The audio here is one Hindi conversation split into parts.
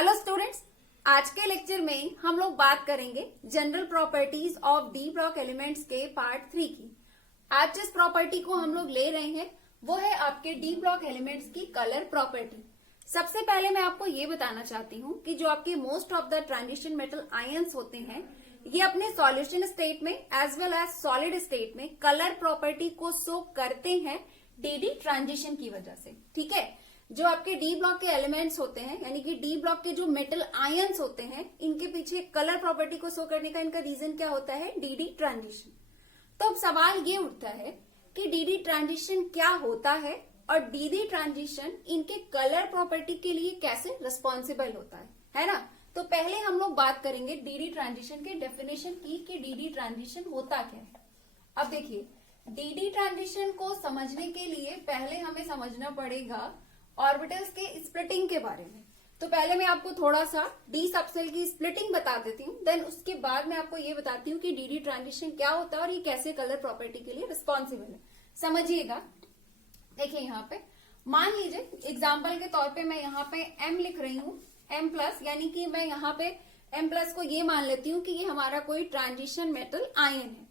हेलो स्टूडेंट्स, आज के लेक्चर में हम लोग बात करेंगे general properties of D block elements के पार्ट 3 की। आज जिस प्रॉपर्टी को हम लोग ले रहे हैं वो है आपके डी ब्लॉक एलिमेंट्स की कलर प्रॉपर्टी। सबसे पहले मैं आपको ये बताना चाहती हूँ कि जो आपके most of the transition metal ions होते हैं ये अपने सॉल्यूशन स्टेट में as well as solid state में कलर प्रॉपर्टी को शो करते हैं डी ट्रांजिशन की वजह से। ठीक है, जो आपके डी ब्लॉक के एलिमेंट्स होते हैं यानी कि डी ब्लॉक के जो मेटल आयंस होते हैं इनके पीछे कलर प्रॉपर्टी को शो करने का इनका रीजन क्या होता है? D transition. तो अब सवाल ये उठता है कि डी ट्रांजिशन क्या होता है और डी ट्रांजिशन इनके कलर प्रॉपर्टी के लिए कैसे रिस्पॉन्सिबल होता है ना। तो पहले हम लोग बात करेंगे डी ट्रांजिशन के डेफिनेशन की कि डी ट्रांजिशन होता क्या है। अब देखिए, डी ट्रांजिशन को समझने के लिए पहले हमें समझना पड़ेगा ऑर्बिटल्स के स्प्लिटिंग के बारे में। तो पहले मैं आपको थोड़ा सा डी सबसेल की स्प्लिटिंग बता देती हूँ, देन उसके बाद मैं आपको ये बताती हूँ कि डी ट्रांजिशन क्या होता है और ये कैसे कलर प्रॉपर्टी के लिए रिस्पॉन्सिबल है। समझिएगा, देखिए यहाँ पे मान लीजिए एग्जाम्पल के तौर पे मैं यहाँ पे एम लिख रही हूँ, एम प्लस, यानी कि मैं यहाँ पे एम प्लस को ये मान लेती हूँ कि ये हमारा कोई ट्रांजिशन मेटल आयन है।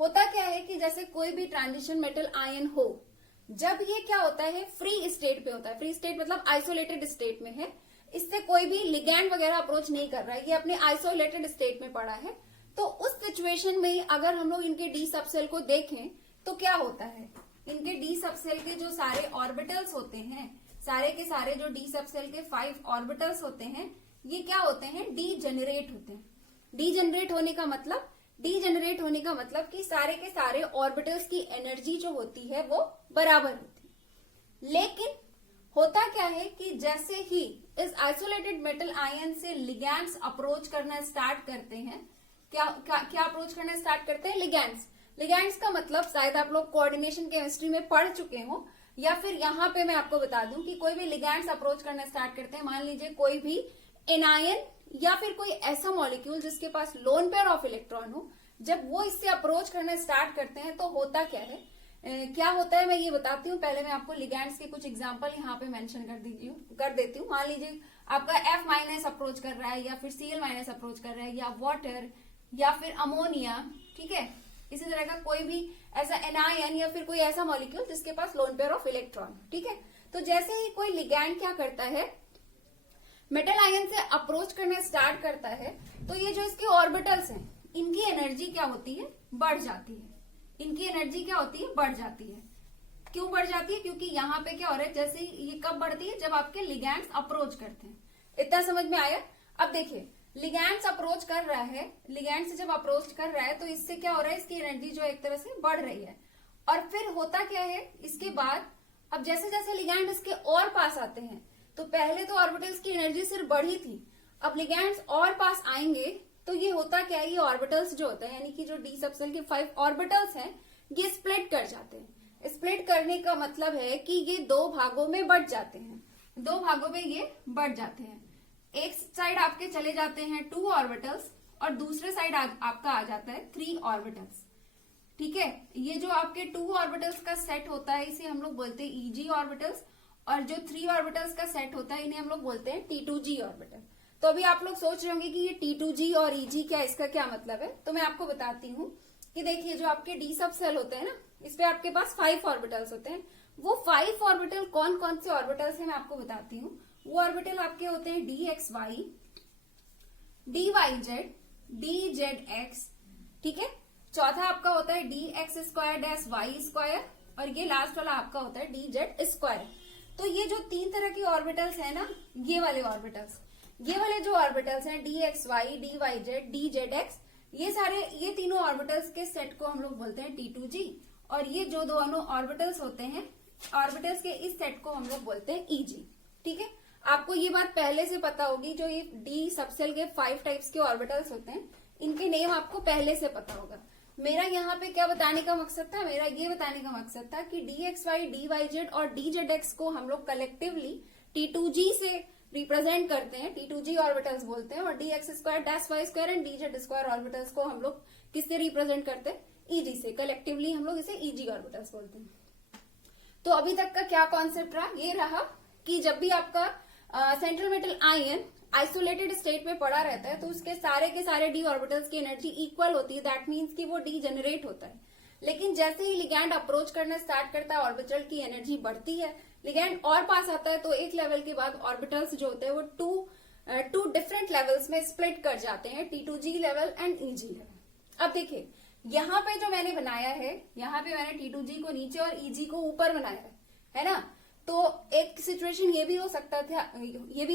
होता क्या है कि जैसे कोई भी ट्रांजिशन मेटल आयन हो, जब ये क्या होता है फ्री स्टेट पे होता है, फ्री स्टेट मतलब आइसोलेटेड स्टेट में है, इससे कोई भी लिगैंड वगैरह अप्रोच नहीं कर रहा है, ये अपने आइसोलेटेड स्टेट में पड़ा है। तो उस सिचुएशन में अगर हम लोग इनके डी सबसेल को देखें तो क्या होता है, इनके डी सबसेल के जो सारे ऑर्बिटल्स होते हैं, सारे के सारे जो डी सबसेल के 5 ऑर्बिटल्स होते हैं ये क्या होते हैं? डी जनरेट होते हैं। डी जनरेट होने का मतलब कि सारे के सारे ऑर्बिटल्स की एनर्जी जो होती है वो बराबर होती है। लेकिन होता क्या है कि जैसे ही इस आइसोलेटेड मेटल आयन से लिगैंड्स अप्रोच करना स्टार्ट करते हैं, क्या अप्रोच करना स्टार्ट करते हैं? लिगैंड्स का मतलब शायद आप लोग कोऑर्डिनेशन केमिस्ट्री में पढ़ चुके हो, या फिर यहाँ पे मैं आपको बता दूं कि कोई भी लिगैंड्स अप्रोच करना स्टार्ट करते हैं, मान लीजिए कोई भी एनायन या फिर कोई ऐसा मॉलिक्यूल जिसके पास लोन पेयर ऑफ इलेक्ट्रॉन हो, जब वो इससे अप्रोच करना स्टार्ट करते हैं तो होता क्या है, क्या होता है मैं ये बताती हूँ। पहले मैं आपको लिगैंड्स के कुछ एग्जांपल यहाँ पे मेंशन कर देती हूँ। मान लीजिए आपका F माइनस अप्रोच कर रहा है, या फिर Cl माइनस अप्रोच कर रहा है, या वाटर, या फिर अमोनिया। ठीक है, इसी तरह का कोई भी ऐसा एनायन या फिर कोई ऐसा मॉलिक्यूल जिसके पास लोन पेयर ऑफ इलेक्ट्रॉन। ठीक है, तो जैसे ही कोई लिगैंड क्या करता है, मेटल आयन से अप्रोच करना स्टार्ट करता है, तो ये जो इसके ऑर्बिटल्स हैं इनकी एनर्जी क्या होती है? बढ़ जाती है। इनकी एनर्जी क्या होती है? बढ़ जाती है। क्यों बढ़ जाती है? क्योंकि यहाँ पे क्या हो रहा है, जैसे ये कब बढ़ती है? जब आपके लिगैंड्स अप्रोच करते हैं। इतना समझ में आया? अब देखिए, लिगैंड्स अप्रोच कर रहा है, लिगैंड से जब अप्रोच कर रहा है तो इससे क्या हो रहा है, इसकी एनर्जी जो एक तरह से बढ़ रही है। और फिर होता क्या है, इसके बाद अब जैसे जैसे लिगैंड इसके और पास आते हैं, तो पहले तो ऑर्बिटल्स की एनर्जी सिर्फ बढ़ी थी, अब लिगैंड्स और पास आएंगे तो ये होता क्या है, ये ऑर्बिटल्स जो होते हैं यानी कि जो डी सबसेल के 5 ऑर्बिटल्स हैं ये स्प्लिट कर जाते हैं। स्प्लिट करने का मतलब है कि ये 2 भागों में बढ़ जाते हैं, 2 भागों में ये बढ़ जाते हैं। एक साइड आपके चले जाते हैं 2 ऑर्बिटल्स और दूसरे साइड आपका आ जाता है 3 ऑर्बिटल्स। ठीक है, ये जो आपके 2 ऑर्बिटल्स का सेट होता है इसे हम लोग बोलते हैं ईजी ऑर्बिटल्स, और जो 3 ऑर्बिटल्स का सेट होता है इन्हें हम लोग बोलते हैं T2G ऑर्बिटल। तो अभी आप लोग सोच रहे होंगे कि ये T2G और EG क्या, इसका क्या मतलब है? तो मैं आपको बताती हूँ कि देखिए, जो आपके डी सब सेल होते हैं ना, इस पे आपके पास 5 ऑर्बिटल्स होते हैं। वो 5 ऑर्बिटल कौन कौन से ऑर्बिटल्स हैं मैं आपको बताती हूँ। वो ऑर्बिटल आपके होते हैं DXY, DYZ, DZX। ठीक है, चौथा आपका होता है DX2-Y2, और ये लास्ट वाला आपका होता है DZ2। तो ये जो 3 तरह की ऑर्बिटल्स है ना, ये वाले जो ऑर्बिटल्स हैं DXY, DYZ, DZX, ये तीनों ऑर्बिटल्स के सेट को हम लोग बोलते हैं T2G, और ये जो दोनों ऑर्बिटल्स होते हैं, ऑर्बिटल्स के इस सेट को हम लोग बोलते हैं EG। ठीक है, आपको ये बात पहले से पता होगी, जो ये डी सबसेल के 5 टाइप्स के ऑर्बिटल्स होते हैं इनके नेम आपको पहले से पता होगा। मेरा यहाँ पे क्या बताने का मकसद था, मेरा ये बताने का मकसद था कि DXY, DYZ और DZX को हम लोग कलेक्टिवली T2G से रिप्रेजेंट करते हैं, T2G ऑर्बिटल्स बोलते हैं, और DX2-Y2 एंड DZ2 ऑर्बिटल्स को हम लोग किससे रिप्रेजेंट करते हैं? EG से। कलेक्टिवली हम लोग इसे EG ऑर्बिटल्स बोलते हैं। तो अभी तक का क्या कॉन्सेप्ट रहा? ये रहा कि जब भी आपका central metal ion isolated state में पड़ा रहता है तो उसके सारे के सारे डी ऑर्बिटल्स की एनर्जी इक्वल होती है, दैट मीन्स कि वो डी जनरेट होता है। लेकिन जैसे ही लिगैंड अप्रोच करना स्टार्ट करता है ऑर्बिटल की एनर्जी बढ़ती है, लिगैंड और पास आता है तो एक लेवल के बाद ऑर्बिटल्स जो होते हैं वो टू डिफरेंट लेवल्स में स्प्लिट कर जाते हैं, T2G level and EG level. अब देखिए यहाँ पे जो मैंने बनाया है, यहाँ पे मैंने T2G को नीचे और EG को ऊपर बनाया है ना। तो एक सिचुएशन ये भी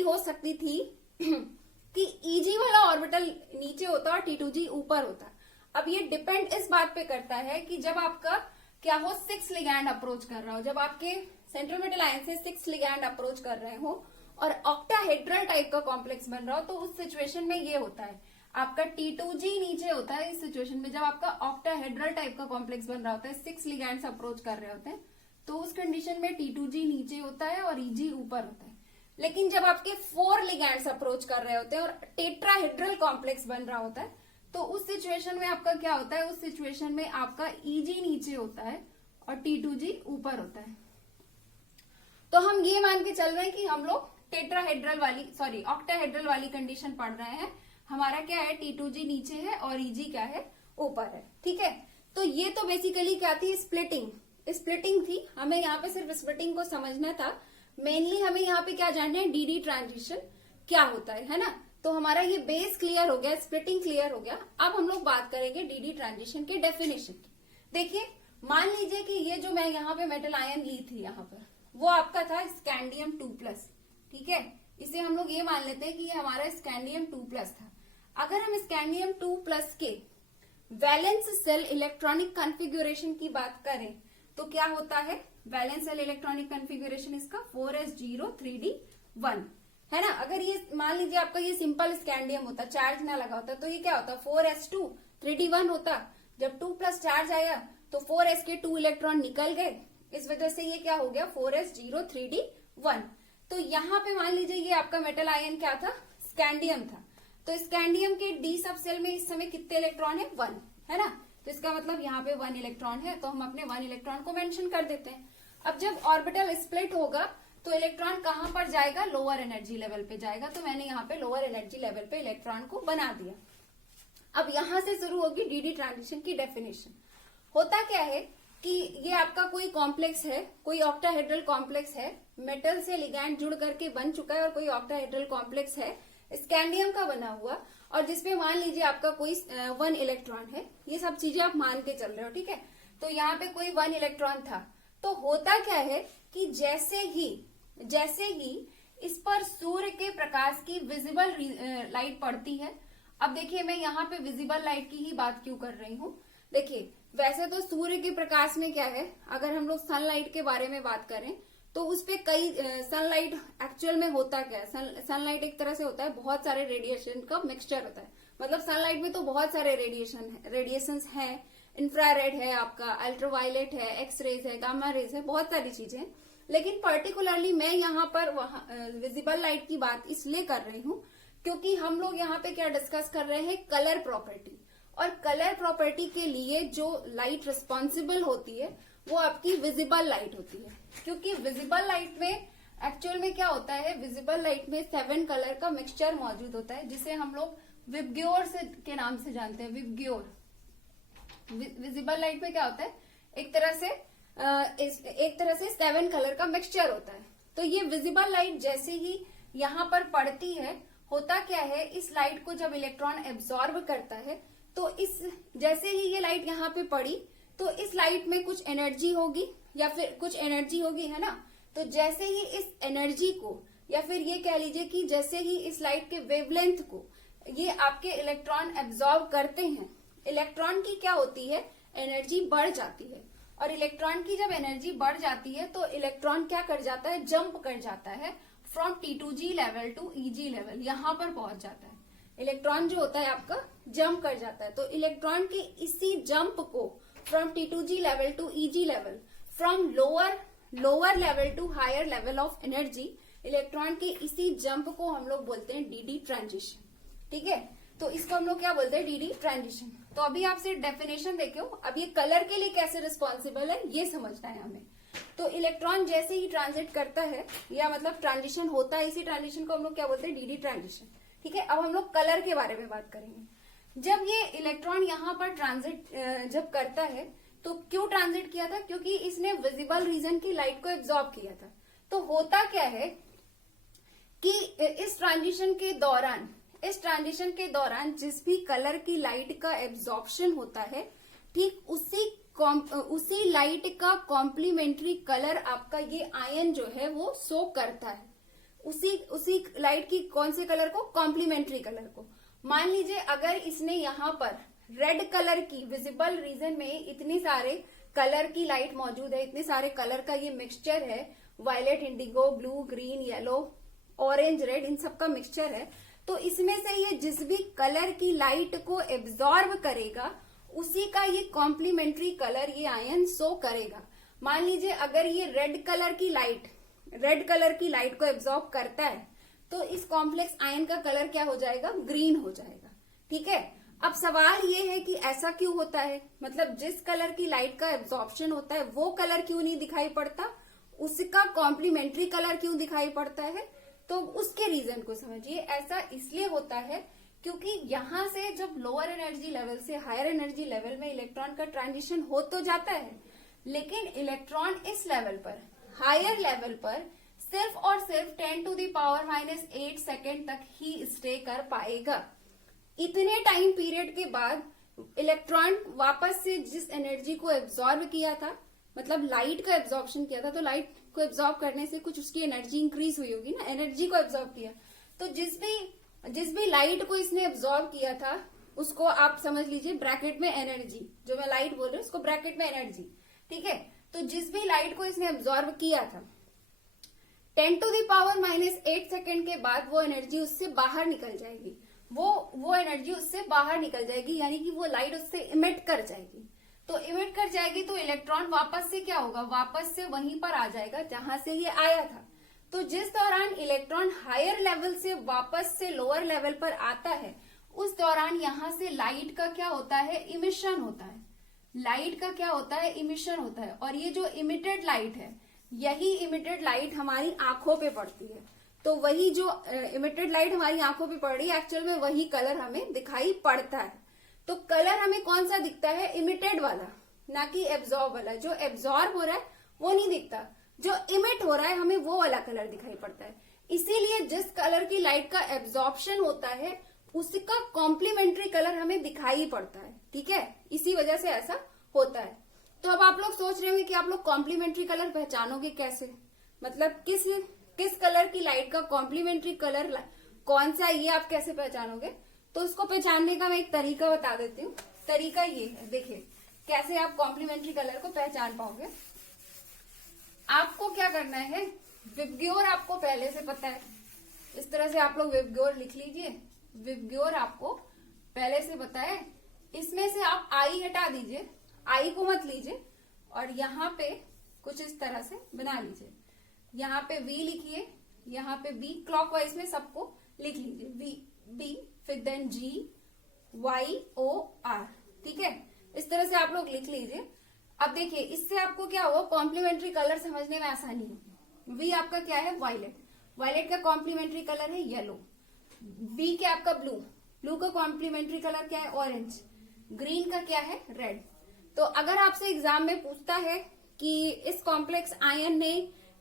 हो सकती थी कि EG वाला ऑर्बिटल नीचे होता और T2G ऊपर होता। अब ये डिपेंड इस बात पे करता है कि जब आपका क्या हो 6 लिगैंड अप्रोच कर रहा हो, जब आपके सेंट्रल मेटल आयन से 6 लिगैंड अप्रोच कर रहे हो और ऑक्टाहेड्रल टाइप का कॉम्प्लेक्स बन रहा हो, तो उस सिचुएशन में ये होता है आपका T2G नीचे होता है। इस सिचुएशन में जब आपका ऑक्टाहेड्रल टाइप का कॉम्प्लेक्स बन रहा होता है, 6 लिगैंड्स अप्रोच कर रहे होते हैं, तो उस कंडीशन में T2G नीचे होता है और EG ऊपर होता है। लेकिन जब आपके 4 लिगैंड्स अप्रोच कर रहे होते हैं और टेट्राहेड्रल कॉम्प्लेक्स बन रहा होता है, तो उस सिचुएशन में आपका क्या होता है, उस सिचुएशन में आपका EG नीचे होता है और T2G ऊपर होता है। तो हम ये मान के चल रहे हैं कि हम लोग ऑक्टाहेड्रल वाली कंडीशन पढ़ रहे हैं। हमारा क्या है, T2G नीचे है और EG क्या है, ऊपर है। ठीक है, तो ये तो बेसिकली क्या थी, स्प्लिटिंग थी। हमें यहाँ पे सिर्फ स्प्लिटिंग को समझना था। मेनली हमें यहाँ पे क्या जानना है, DD ट्रांजिशन क्या होता है ना। तो हमारा ये बेस क्लियर हो गया, स्प्लिटिंग क्लियर हो गया। अब हम लोग बात करेंगे DD ट्रांजिशन के डेफिनेशन की। देखिए मान लीजिए कि ये जो मैं यहाँ पे मेटल आयन ली थी यहाँ पर, वो आपका था स्कैंडियम 2+। ठीक है, इसे हम लोग ये मान लेते हैं कि ये हमारा स्कैंडियम 2+ था। अगर हम स्कैंडियम 2+ के वैलेंस सेल इलेक्ट्रॉनिक कॉन्फ़िगरेशन की बात करें तो क्या होता है, वैलेंस सेल इलेक्ट्रॉनिक कॉन्फ़िगरेशन इसका 4s0 3d1 है ना। अगर ये मान लीजिए आपका ये सिंपल स्कैंडियम होता, चार्ज ना लगा होता, तो ये क्या होता, 4s2 3d1 होता। जब 2+ चार्ज आया तो 4s के 2 इलेक्ट्रॉन निकल गए, इस वजह से ये क्या हो गया, 4s0 3d1। तो यहाँ पे मान लीजिए ये आपका मेटल आयन क्या था, स्कैंडियम था। तो स्कैंडियम के डी सब सेल में इस समय कितने इलेक्ट्रॉन है, 1 है ना। तो इसका मतलब यहाँ पे 1 इलेक्ट्रॉन है, तो हम अपने 1 इलेक्ट्रॉन को मेंशन कर देते हैं। अब जब ऑर्बिटल स्प्लिट होगा तो इलेक्ट्रॉन कहाँ पर जाएगा, लोअर एनर्जी लेवल पे जाएगा। तो मैंने यहाँ पे लोअर एनर्जी लेवल पे इलेक्ट्रॉन को बना दिया। अब यहाँ से शुरू होगी DD ट्रांजिशन की डेफिनेशन। होता क्या है कि ये आपका कोई कॉम्प्लेक्स है, कोई ऑक्टाहेड्रल कॉम्प्लेक्स है, मेटल से लिगैंड जुड़ करके बन चुका है और कोई ऑक्टाहेड्रल कॉम्प्लेक्स है स्कैंडियम का बना हुआ, और जिसपे मान लीजिए आपका कोई 1 इलेक्ट्रॉन है। ये सब चीजें आप मान के चल रहे हो, ठीक है। तो यहाँ पे कोई 1 इलेक्ट्रॉन था। तो होता क्या है कि जैसे ही इस पर सूर्य के प्रकाश की विजिबल लाइट पड़ती है। अब देखिए मैं यहाँ पे विजिबल लाइट की ही बात क्यों कर रही हूँ। देखिए वैसे तो सूर्य के प्रकाश में क्या है, अगर हम लोग सनलाइट के बारे में बात करें तो उस पे कई सनलाइट एक्चुअल में होता क्या है, सनलाइट एक तरह से होता है बहुत सारे रेडिएशन का मिक्सचर होता है। मतलब सनलाइट में तो बहुत सारे रेडिएशंस हैं, इंफ्रारेड है आपका, अल्ट्रावायलेट है, एक्स रेज है, गामा रेज है, बहुत सारी चीजें। लेकिन पर्टिकुलरली मैं यहाँ पर विजिबल लाइट की बात इसलिए कर रही हूँ क्योंकि हम लोग यहाँ पे क्या डिस्कस कर रहे हैं, कलर प्रॉपर्टी। और कलर प्रॉपर्टी के लिए जो लाइट रिस्पॉन्सिबल होती है वो आपकी विजिबल लाइट होती है। क्योंकि विजिबल लाइट में एक्चुअल में क्या होता है, विजिबल लाइट में 7 कलर का मिक्सचर मौजूद होता है, जिसे हम लोग विबग्योर के नाम से जानते हैं, विबग्योर। विजिबल लाइट में क्या होता है, एक तरह से 7 कलर का मिक्सचर होता है। तो ये विजिबल लाइट जैसे ही यहाँ पर पड़ती है, होता क्या है, इस लाइट को जब इलेक्ट्रॉन एब्जॉर्ब करता है तो जैसे ही ये लाइट यहाँ पे पड़ी तो इस लाइट में कुछ एनर्जी होगी या फिर कुछ एनर्जी होगी, है ना। तो जैसे ही इस एनर्जी को, या फिर ये कह लीजिए कि जैसे ही इस लाइट के वेवलेंथ को ये आपके इलेक्ट्रॉन एब्जॉर्ब करते हैं, इलेक्ट्रॉन की क्या होती है, एनर्जी बढ़ जाती है। और इलेक्ट्रॉन की जब एनर्जी बढ़ जाती है तो इलेक्ट्रॉन क्या कर जाता है, जंप कर जाता है from T2G level to EG level, यहाँ पर पहुंच जाता है। इलेक्ट्रॉन जो होता है आपका जंप कर जाता है। तो इलेक्ट्रॉन के इसी जंप को from T2G level to EG level, from lower level to higher level of energy, electron के इसी जंप को हम लोग बोलते हैं DD ट्रांजिशन। ठीक है, तो इसको हम लोग क्या बोलते हैं, DD ट्रांजिशन। तो अभी आप सिर्फ डेफिनेशन देखो, अब ये कलर के लिए कैसे रिस्पॉन्सिबल है ये समझना है हमें। तो इलेक्ट्रॉन जैसे ही ट्रांजिट करता है या मतलब ट्रांजिशन होता है, इसी ट्रांजिशन को हम लोग क्या बोलते हैं, डीडी ट्रांजिशन। ठीक है, अब हम लोग कलर के बारे में बात करेंगे। जब ये इलेक्ट्रॉन यहाँ पर ट्रांजिट जब करता है तो क्यों ट्रांजिट किया था, क्योंकि इसने विजिबल रीजन की लाइट को एब्जॉर्ब किया था। तो होता क्या है कि इस ट्रांजिशन के दौरान जिस भी कलर की लाइट का एब्जॉर्प्शन होता है, ठीक उसी लाइट का कॉम्प्लीमेंट्री कलर आपका ये आयन जो है वो शो करता है। उसी लाइट की कौन से कलर को, कॉम्प्लीमेंट्री कलर को। मान लीजिए अगर इसने यहाँ पर रेड कलर की विजिबल रीजन में इतने सारे कलर की लाइट मौजूद है, इतने सारे कलर का ये मिक्सचर है, violet, indigo, blue, green, yellow, orange, red, इन सब का मिक्सचर है। तो इसमें से ये जिस भी कलर की लाइट को एब्जॉर्ब करेगा उसी का ये कॉम्प्लीमेंट्री कलर ये आयन शो करेगा। मान लीजिए अगर ये रेड कलर की लाइट को एब्जॉर्ब करता है तो इस कॉम्प्लेक्स आयन का कलर क्या हो जाएगा, ग्रीन हो जाएगा। ठीक है, अब सवाल ये है कि ऐसा क्यों होता है, मतलब जिस कलर की लाइट का एब्जॉर्प्शन होता है वो कलर क्यों नहीं दिखाई पड़ता, उसका कॉम्प्लीमेंट्री कलर क्यों दिखाई पड़ता है। तो उसके रीजन को समझिए। ऐसा इसलिए होता है क्योंकि यहां से जब लोअर एनर्जी लेवल से हायर एनर्जी लेवल में इलेक्ट्रॉन का ट्रांजिशन हो तो जाता है, लेकिन इलेक्ट्रॉन इस लेवल पर, हायर लेवल पर सिर्फ और सिर्फ 10⁻⁻8 सेकेंड तक ही स्टे कर पाएगा। इतने टाइम पीरियड के बाद इलेक्ट्रॉन वापस से जिस एनर्जी को एब्जॉर्ब किया था, मतलब लाइट का एब्जॉर्प्शन किया था, तो लाइट को एब्जॉर्ब करने से कुछ उसकी एनर्जी इंक्रीज हुई होगी ना, एनर्जी को एब्जॉर्ब किया। तो जिस भी लाइट को इसने एब्जॉर्ब किया था उसको आप समझ लीजिए ब्रैकेट में एनर्जी, जो मैं लाइट बोल रही हूँ उसको ब्रैकेट में एनर्जी। ठीक है, तो जिस भी लाइट को इसने एब्जॉर्ब किया था 10⁻⁻8 सेकेंड के बाद वो एनर्जी उससे बाहर निकल जाएगी, वो एनर्जी उससे बाहर निकल जाएगी, यानी कि वो लाइट उससे इमिट कर जाएगी। तो इमिट कर जाएगी तो इलेक्ट्रॉन वापस से क्या होगा, वापस से वहीं पर आ जाएगा जहां से ये आया था। तो जिस दौरान इलेक्ट्रॉन हायर लेवल से वापस से लोअर लेवल पर आता है उस दौरान यहां से लाइट का क्या होता है, इमिशन होता है। लाइट का क्या होता है, इमिशन होता है। और ये जो इमिटेड लाइट है, यही इमिटेड लाइट हमारी आंखों पे पड़ती है। तो वही जो इमिटेड लाइट हमारी आंखों पे पड़ रही है, एक्चुअल में वही कलर हमें दिखाई पड़ता है। तो कलर हमें कौन सा दिखता है, इमिटेड वाला, ना कि एब्जॉर्ब वाला। जो एब्जॉर्ब हो रहा है वो नहीं दिखता, जो इमिट हो रहा है हमें वो वाला कलर दिखाई पड़ता है। इसीलिए जिस कलर की लाइट का एब्जॉर्प्शन होता है उसका कॉम्प्लीमेंट्री कलर हमें दिखाई पड़ता है। ठीक है, इसी वजह से ऐसा होता है। तो अब आप लोग सोच रहे होंगे कि आप लोग कॉम्प्लीमेंट्री कलर पहचानोगे कैसे, मतलब किस कलर की लाइट का कॉम्प्लीमेंट्री कलर कौन सा है, ये आप कैसे पहचानोगे। तो उसको पहचानने का मैं एक तरीका बता देती हूँ। तरीका ये है, देखिए कैसे आप कॉम्प्लीमेंट्री कलर को पहचान पाओगे। आपको क्या करना है, विबग्योर आपको पहले से पता है, इस तरह से आप लोग विबग्योर लिख लीजिए। विबग्योर आपको पहले से पता है। इसमें से आप आई हटा दीजिए, आई को मत लीजिए, और यहाँ पे कुछ इस तरह से बना लीजिए। यहाँ पे वी लिखिए, यहाँ पे बी, क्लॉकवाइज में सबको लिख लीजिए, वी बी, फिर then G, Y, O, R. ठीक है, इस तरह से आप लोग लिख लीजिए। अब देखिए इससे आपको क्या होगा, कॉम्प्लीमेंट्री कलर समझने में आसानी होगी। वी आपका क्या है, वायलेट, वायलेट का कॉम्प्लीमेंट्री कलर है येलो। बी क्या आपका ब्लू, ब्लू का कॉम्प्लीमेंट्री कलर क्या है, ऑरेंज। ग्रीन का क्या है, रेड। तो अगर आपसे एग्जाम में पूछता है कि इस कॉम्प्लेक्स आयन ने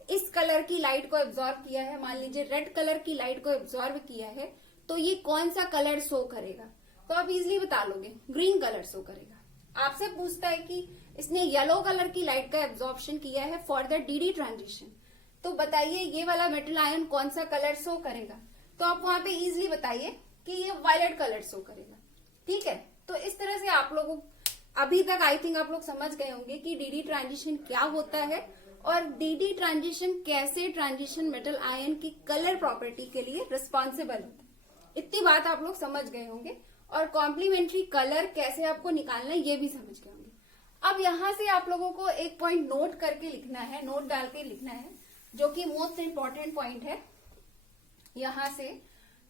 इस कलर की लाइट को एब्जॉर्ब किया है, मान लीजिए रेड कलर की लाइट को एब्जॉर्ब किया है, तो ये कौन सा कलर शो करेगा, तो आप इजिली बता लोगे, ग्रीन कलर शो करेगा। आपसे पूछता है कि इसने येलो कलर की लाइट का एब्जॉर्प्शन किया है फॉर द डीडी ट्रांजिशन, तो बताइए ये वाला मेटल आयन कौन सा कलर शो करेगा, तो आप वहां पे इजिली बताइए कि ये वायलेट कलर शो करेगा। ठीक है, तो इस तरह से आप लोगों अभी तक आई थिंक आप लोग समझ गए होंगे कि डीडी ट्रांजिशन क्या होता है और डीडी ट्रांजिशन कैसे ट्रांजिशन मेटल आयन की कलर प्रॉपर्टी के लिए रिस्पॉन्सिबल होता है। इतनी बात आप लोग समझ गए होंगे, और कॉम्प्लीमेंट्री कलर कैसे आपको निकालना है ये भी समझ गए होंगे। अब यहां से आप लोगों को एक पॉइंट नोट करके लिखना है, नोट डाल के लिखना है, जो कि मोस्ट इंपॉर्टेंट पॉइंट है। यहां से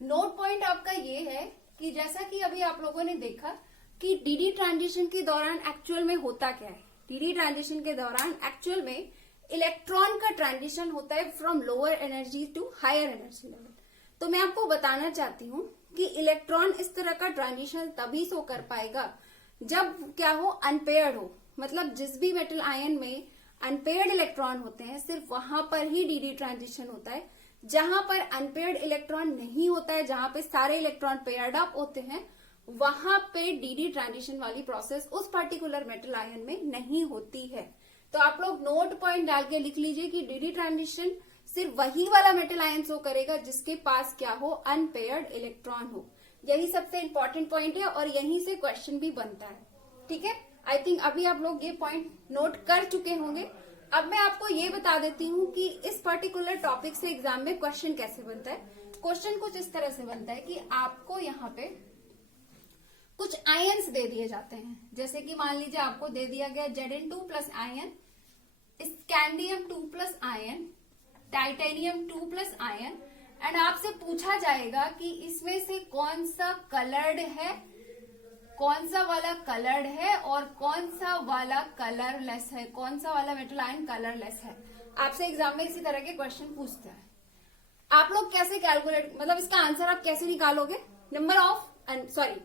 नोट पॉइंट आपका ये है कि जैसा कि अभी आप लोगों ने देखा कि डीडी ट्रांजिशन के दौरान एक्चुअल में होता क्या है। डीडी ट्रांजिशन के दौरान एक्चुअल में इलेक्ट्रॉन का ट्रांजिशन होता है from lower energy to higher energy level. तो मैं आपको बताना चाहती हूँ कि इलेक्ट्रॉन इस तरह का ट्रांजिशन तभी शो कर पाएगा जब क्या हो, अनपेयर्ड हो। मतलब जिस भी मेटल आयन में अनपेयर्ड इलेक्ट्रॉन होते हैं सिर्फ वहां पर ही डी ट्रांजिशन होता है। जहां पर अनपेयर्ड इलेक्ट्रॉन नहीं होता है, जहां पे सारे इलेक्ट्रॉन पेयर्ड अप होते हैं, वहां पे डी ट्रांजिशन वाली प्रोसेस उस पर्टिकुलर मेटल आयन में नहीं होती है। तो आप लोग नोट पॉइंट डाल के लिख लीजिए कि डी ट्रांजिशन सिर्फ वही वाला मेटल आयन शो करेगा जिसके पास क्या हो, अनपेयर्ड इलेक्ट्रॉन हो। यही सबसे इंपॉर्टेंट पॉइंट है और यहीं से क्वेश्चन भी बनता है। ठीक है, आई थिंक अभी आप लोग ये पॉइंट नोट कर चुके होंगे। अब मैं आपको ये बता देती हूँ कि इस पर्टिकुलर टॉपिक से एग्जाम में क्वेश्चन कैसे बनता है। क्वेश्चन कुछ इस तरह से बनता है कि आपको यहाँ पे कुछ आयन्स दे दिए जाते हैं। जैसे कि मान लीजिए आपको दे दिया गया Zn2+ ion, scandium 2+ ion, titanium 2+ ion, and आपसे पूछा जाएगा कि इसमें से कौन सा कलर्ड है, कौन सा वाला कलर्ड है और कौन सा वाला कलरलेस है, कौन सा वाला मेटल आयन कलरलेस है। आपसे एग्जाम में इसी तरह के क्वेश्चन पूछते हैं। आप लोग कैसे कैलकुलेट, मतलब इसका आंसर आप कैसे निकालोगे, नंबर ऑफ सॉरी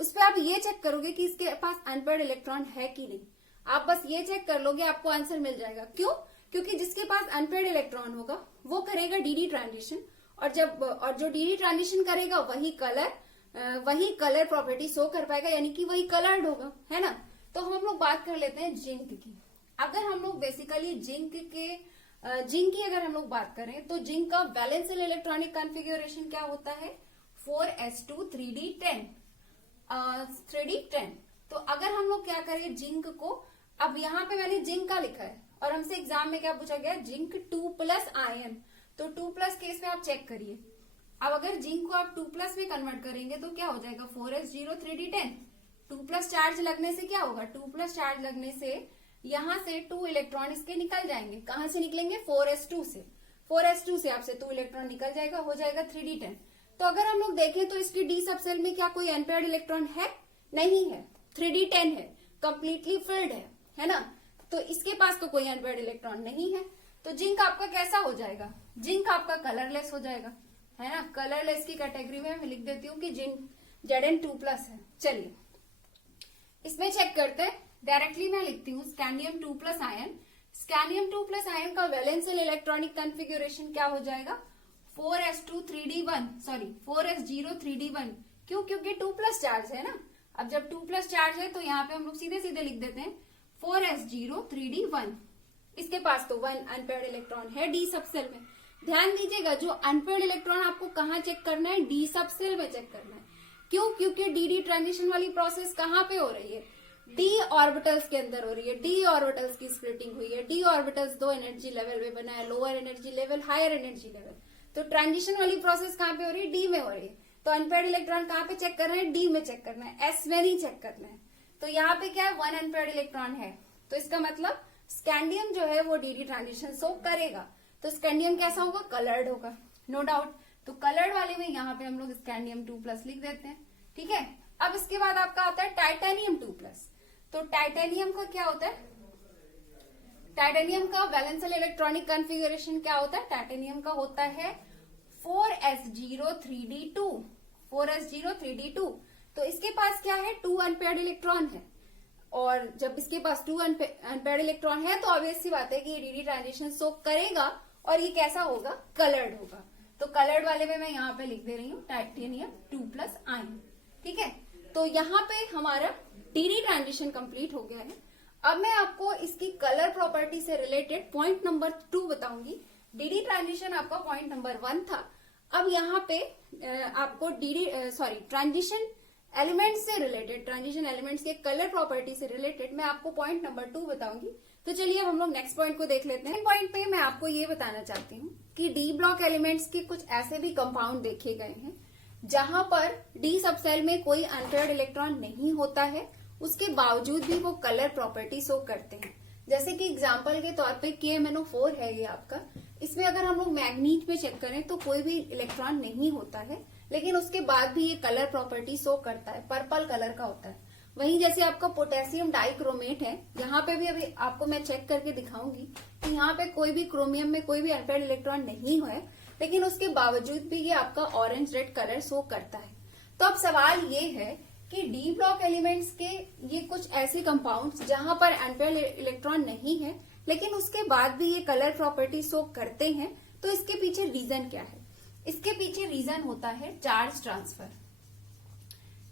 उस पर आप ये चेक करोगे कि इसके पास अनपेयर्ड इलेक्ट्रॉन है कि नहीं। आप बस ये चेक कर लोगे, आपको आंसर मिल जाएगा। क्यों? क्योंकि जिसके पास अनपेयर्ड इलेक्ट्रॉन होगा वो करेगा डी ट्रांजिशन, और जो डी ट्रांजिशन करेगा वही कलर प्रॉपर्टी शो कर पाएगा, यानी कि वही कलर्ड होगा, है ना। तो हम लोग बात कर लेते हैं जिंक की। अगर हम लोग बेसिकली जिंक की अगर हम लोग बात करें तो जिंक का वैलेंशियल इलेक्ट्रॉनिक कॉन्फ़िगरेशन क्या होता है, 4s2 3d10 3d10। तो अगर हम लोग क्या करें जिंक को, अब यहाँ पे मैंने जिंक का लिखा है और हमसे एग्जाम में क्या पूछा गया, जिंक 2+ आयन। तो 2+ केस में आप चेक करिए। अब अगर जिंक को आप 2+ में कन्वर्ट करेंगे तो क्या हो जाएगा, 4s0 3d10। 2+ चार्ज लगने से क्या होगा, 2+ चार्ज लगने से यहां से 2 इलेक्ट्रॉन इसके निकल जाएंगे। कहां से निकलेंगे, 4s2 से। 4s2 से आपसे 2 इलेक्ट्रॉन निकल जाएगा, हो जाएगा 3d10। तो अगर हम लोग देखें तो इसकी डी सब सेल में क्या कोई अनपेयर्ड इलेक्ट्रॉन है, नहीं है, 3d10 है, कंप्लीटली फिल्ड है ना। तो इसके पास तो कोई अनपेयर्ड इलेक्ट्रॉन नहीं है। तो जिंक आपका कैसा हो जाएगा, जिंक आपका कलरलेस हो जाएगा, है ना। कलरलेस की कैटेगरी में मैं लिख देती हूँ कि जिंक Zn2+ है। चलिए इसमें चेक करते हैं। डायरेक्टली मैं लिखती हूँ स्कैंडियम 2+ आयन। स्कैंडियम 2+ आयन का वैलेंशियल इलेक्ट्रॉनिक कॉन्फ़िगरेशन क्या हो जाएगा, 4s2 3d1 sorry 4s0 3d1। क्यों? क्योंकि 2+ चार्ज है ना। अब जब 2+ चार्ज है तो यहाँ पे हम लोग सीधे सीधे लिख देते हैं 4s0 3d1। इसके पास तो 1 अनपेयर्ड इलेक्ट्रॉन है डी सब सेल में। ध्यान दीजिएगा, जो अनपेयर्ड इलेक्ट्रॉन आपको कहाँ चेक करना है, डी सब सेल में चेक करना है। क्यों? क्योंकि डी ट्रांजिशन वाली प्रोसेस कहाँ पे हो रही है, डी ऑर्बिटल्स के अंदर हो रही है। डी ऑर्बिटल्स की स्प्लिटिंग हुई है। डी ऑर्बिटल्स 2 एनर्जी लेवल में बना है, lower energy level, higher energy level. तो ट्रांजिशन वाली प्रोसेस कहाँ पे हो रही है, डी में हो रही है। तो अनपेयर्ड इलेक्ट्रॉन कहाँ पे चेक करना है, डी में चेक करना है, एस में नहीं चेक करना है। तो यहाँ पे क्या है, 1 अनपेयर्ड इलेक्ट्रॉन है। तो इसका मतलब स्कैंडियम जो है वो डी ट्रांजिशन शो करेगा। तो स्कैंडियम कैसा होगा, कलर्ड होगा, नो डाउट। तो कलर्ड वाले में यहाँ पे हम लोग स्कैंडियम 2+ लिख देते हैं। ठीक है। अब इसके बाद आपका आता है टाइटेनियम 2+। तो टाइटेनियम का क्या होता है, टाइटेनियम का वैलेंशियल इलेक्ट्रॉनिक कॉन्फ़िगरेशन क्या होता है, टाइटेनियम का होता है 4s0 3d2। 4s0 3d2। तो इसके पास क्या है, 2 अनपेयर्ड इलेक्ट्रॉन है। और जब इसके पास 2 अनपेयर्ड इलेक्ट्रॉन है तो ऑब्वियस सी बात है कि ये डी ट्रांजिशन शो करेगा और ये कैसा होगा, कलर्ड होगा। तो कलर्ड वाले में मैं यहाँ पे लिख दे रही हूँ टाइटेनियम 2+ आयन। ठीक है। तो यहाँ पे हमारा डी ट्रांजिशन कंप्लीट हो गया है। अब मैं आपको इसकी कलर प्रॉपर्टी से रिलेटेड पॉइंट नंबर 2 बताऊंगी। डी ट्रांजिशन आपका पॉइंट नंबर 1 था। अब यहाँ पे आपको ट्रांजिशन एलिमेंट्स से रिलेटेड, ट्रांजिशन एलिमेंट्स के कलर प्रॉपर्टी से रिलेटेड मैं आपको पॉइंट नंबर 2 बताऊंगी। तो चलिए अब हम लोग नेक्स्ट पॉइंट को देख लेते हैं। पॉइंट पे मैं आपको ये बताना चाहती हूँ कि डी ब्लॉक एलिमेंट्स के कुछ ऐसे भी कंपाउंड देखे गए हैं जहां पर डी सब सेल में कोई अनपेयर्ड इलेक्ट्रॉन नहीं होता है, उसके बावजूद भी वो कलर प्रॉपर्टी शो करते हैं। जैसे कि एग्जांपल के तौर पे KMnO4 है ये आपका। इसमें अगर हम लोग मैग्नीट पे चेक करें तो कोई भी इलेक्ट्रॉन नहीं होता है, लेकिन उसके बाद भी ये कलर प्रॉपर्टी शो करता है, पर्पल कलर का होता है। वहीं जैसे आपका पोटेशियम डाइक्रोमेट है, यहाँ पे भी अभी आपको मैं चेक करके दिखाऊंगी कि यहाँ पे कोई भी क्रोमियम में कोई भी अनपेयर्ड इलेक्ट्रॉन नहीं है, लेकिन उसके बावजूद भी ये आपका ऑरेंज रेड कलर शो करता है। तो अब सवाल ये है कि डी ब्लॉक एलिमेंट्स के ये कुछ ऐसे कंपाउंड्स जहां पर अनपेयर्ड इलेक्ट्रॉन नहीं है, लेकिन उसके बाद भी ये कलर प्रॉपर्टी शो करते हैं, तो इसके पीछे रीजन क्या है? इसके पीछे रीजन होता है चार्ज ट्रांसफर।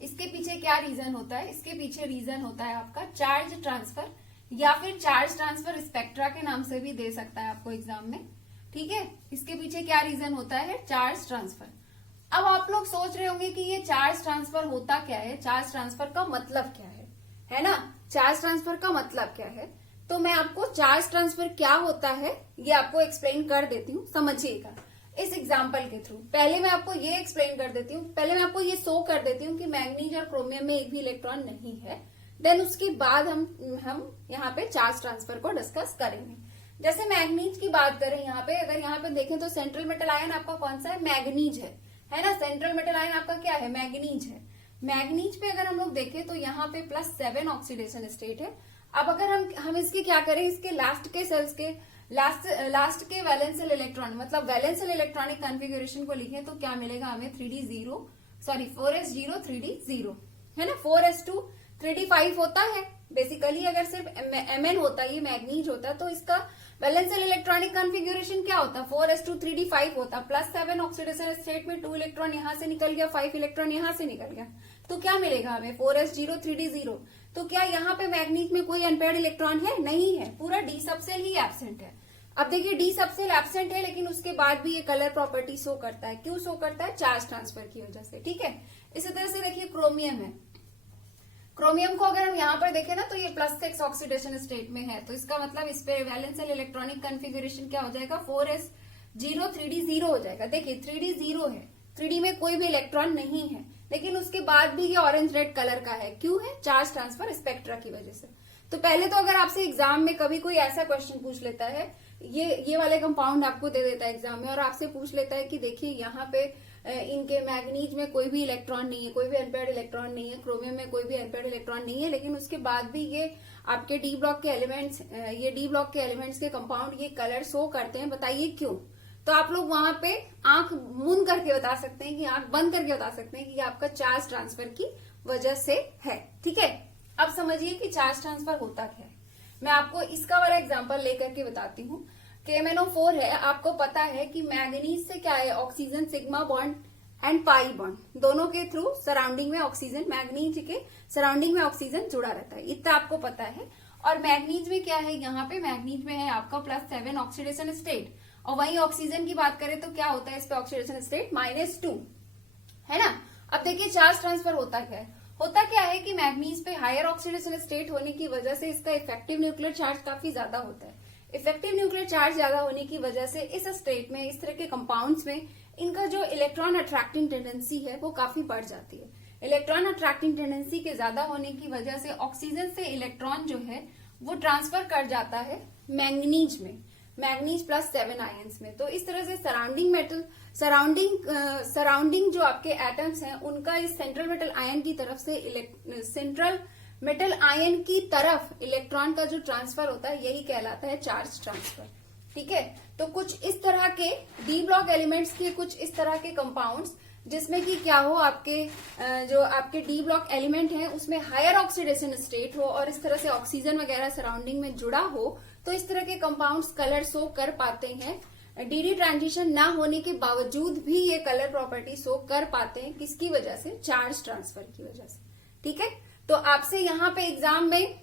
इसके पीछे क्या रीजन होता है? इसके पीछे रीजन होता है आपका चार्ज ट्रांसफर, या फिर चार्ज ट्रांसफर स्पेक्ट्रा के नाम से भी दे सकता है आपको एग्जाम में। ठीक है, इसके पीछे क्या रीजन होता है? Charge transfer. अब आप लोग सोच रहे होंगे कि ये चार्ज ट्रांसफर होता क्या है, चार्ज ट्रांसफर का मतलब क्या है ना? चार्ज ट्रांसफर का मतलब क्या है? तो मैं आपको चार्ज ट्रांसफर क्या होता है ये आपको एक्सप्लेन कर देती हूँ, समझिएगा इस एग्जाम्पल के थ्रू। पहले मैं आपको ये एक्सप्लेन कर देती हूँ, पहले मैं आपको ये शो कर देती हूँ कि मैग्नीज और क्रोमियम में एक भी इलेक्ट्रॉन नहीं है, देन उसके बाद हम यहाँ पे चार्ज ट्रांसफर को डिस्कस करेंगे। जैसे मैग्नीज की बात करें, यहाँ पे अगर यहाँ पे देखें तो सेंट्रल मेटल आयन आपका कौन सा है? मैग्नीज है ना? सेंट्रल मेटल आयन आपका क्या है? मैग्नीज है। मैग्नीज पे अगर हम लोग देखें तो यहाँ पे +7 ऑक्सीडेशन स्टेट है। अब अगर हम इसके क्या करें, इसके लास्ट के सेल्स के लास्ट के वैलेंशियल इलेक्ट्रॉन मतलब वैलेंशियल इलेक्ट्रॉनिक कॉन्फ़िगरेशन को लिखें तो क्या मिलेगा हमें? 4s0 3d0 है ना? 4s2 3d5 होता है। बेसिकली अगर सिर्फ Mn होता, ये मैग्नीज होता, तो इसका वैलेंशियल इलेक्ट्रॉनिक कॉन्फ़िगरेशन क्या होता? 4s2 3d5 होता। +7 ऑक्सीडेशन स्टेट में 2 इलेक्ट्रॉन यहां से निकल गया, 5 इलेक्ट्रॉन यहां से निकल गया, तो क्या मिलेगा हमें? 4s0 3d0। तो क्या यहाँ पे मैग्नीज में कोई अनपेयर्ड इलेक्ट्रॉन है? नहीं है, पूरा डी सबसेल ही एब्सेंट है। अब देखिए डी सबसेल एब्सेंट है, लेकिन उसके बाद भी ये कलर प्रॉपर्टी शो करता है। क्यों शो करता है? चार्ज ट्रांसफर की वजह से। ठीक है, इसी तरह से देखिए क्रोमियम है। क्रोमियम को अगर हम यहाँ पर देखें ना तो ये +6 ऑक्सीडेशन स्टेट में है, तो इसका मतलब इस पे वैलेंशियल इलेक्ट्रॉनिक कॉन्फ़िगरेशन क्या हो जाएगा? 4s0 3d0 हो जाएगा। देखिए 3d0 है, 3d में कोई भी इलेक्ट्रॉन नहीं है, लेकिन उसके बाद भी ये ऑरेंज रेड कलर का है। क्यों है? चार्ज ट्रांसफर स्पेक्ट्रा की वजह से। तो पहले तो अगर आपसे एग्जाम में कभी कोई ऐसा क्वेश्चन पूछ लेता है, ये वाले कंपाउंड आपको दे देता है एग्जाम में, और आपसे पूछ लेता है कि देखिए यहाँ पे इनके मैग्नीज में कोई भी इलेक्ट्रॉन नहीं है, कोई भी अनपेयर्ड इलेक्ट्रॉन नहीं है, क्रोमियम में कोई भी अनपेयर्ड इलेक्ट्रॉन नहीं है, लेकिन उसके बाद भी ये आपके डी ब्लॉक के एलिमेंट्स के कंपाउंड ये कलर शो करते हैं। बताइए क्यों? तो आप लोग वहां पे आंख मूंद करके बता सकते हैं, कि आंख बंद करके बता सकते हैं कि ये आपका चार्ज ट्रांसफर की वजह से है। ठीक है, अब समझिए कि चार्ज ट्रांसफर होता क्या है। मैं आपको इसका वाला एग्जांपल लेकर के बताती हूँ। KMnO4 है, आपको पता है कि मैग्नीज से क्या है? Oxygen sigma bond and pi bond, दोनों के थ्रू सराउंडिंग में ऑक्सीजन, मैग्नीज के सराउंडिंग में ऑक्सीजन जुड़ा रहता है, इतना आपको पता है। और मैग्नीज में क्या है? यहाँ पे मैग्नीज में है आपका +7 ऑक्सीडेशन स्टेट, और वहीं ऑक्सीजन की बात करें तो क्या होता है इस पे? ऑक्सीडेशन स्टेट -2 है ना? अब देखिए चार्ज ट्रांसफर होता क्या है? होता क्या है कि मैग्नीज पे हायर ऑक्सीडेशन स्टेट होने की वजह से इसका इफेक्टिव न्यूक्लियर चार्ज काफी ज्यादा होता है। इफेक्टिव न्यूक्लियर चार्ज ज्यादा होने की वजह से इस स्टेट में, इस तरह के कंपाउंड्स में, इनका जो इलेक्ट्रॉन अट्रैक्टिंग टेंडेंसी है वो काफी बढ़ जाती है। इलेक्ट्रॉन अट्रैक्टिंग टेंडेंसी के ज्यादा होने की वजह से ऑक्सीजन से इलेक्ट्रॉन जो है वो ट्रांसफर कर जाता है मैग्नीज में, मैग्नीज +7 आयंस में। तो इस तरह से सराउंडिंग जो आपके एटम्स हैं उनका इस सेंट्रल मेटल आयन की तरफ से सेंट्रल मेटल आयन की तरफ इलेक्ट्रॉन का जो ट्रांसफर होता है यही कहलाता है चार्ज ट्रांसफर। ठीक है, तो कुछ इस तरह के डी ब्लॉक एलिमेंट्स के कुछ इस तरह के कंपाउंड्स जिसमें कि क्या हो, आपके जो आपके डी ब्लॉक एलिमेंट है उसमें हायर ऑक्सीडेशन स्टेट हो और इस तरह से ऑक्सीजन वगैरह सराउंडिंग में जुड़ा हो, तो इस तरह के कंपाउंड्स कलर शो कर पाते हैं। डी ट्रांजिशन ना होने के बावजूद भी ये कलर प्रॉपर्टी शो कर पाते हैं। किसकी वजह से? चार्ज ट्रांसफर की वजह से। ठीक है, तो आपसे यहाँ पे एग्जाम में,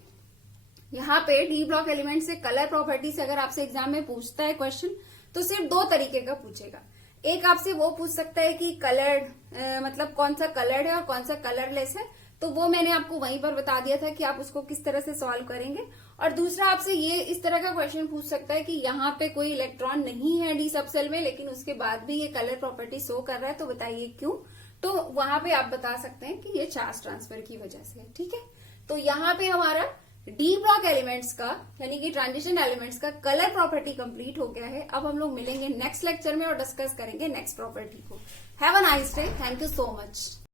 यहाँ पे डी ब्लॉक एलिमेंट से कलर प्रॉपर्टी से अगर आपसे एग्जाम में पूछता है क्वेश्चन, तो सिर्फ 2 तरीके का पूछेगा। एक आपसे वो पूछ सकता है कि कलर्ड मतलब कौन सा कलर्ड है और कौन सा कलरलेस है, तो वो मैंने आपको वहीं पर बता दिया था कि आप उसको किस तरह से सॉल्व करेंगे। और दूसरा आपसे ये इस तरह का क्वेश्चन पूछ सकता है कि यहाँ पे कोई इलेक्ट्रॉन नहीं है डी सबसेल में, लेकिन उसके बाद भी ये कलर प्रॉपर्टी शो कर रहा है, तो बताइए क्यों? तो वहां पे आप बता सकते हैं कि ये चार्ज ट्रांसफर की वजह से है। ठीक है, तो यहाँ पे हमारा डी ब्लॉक एलिमेंट्स का यानी कि ट्रांजिशन एलिमेंट्स का कलर प्रॉपर्टी कंप्लीट हो गया है। अब हम लोग मिलेंगे नेक्स्ट लेक्चर में और डिस्कस करेंगे नेक्स्ट प्रॉपर्टी को। Have a nice day, thank you so much.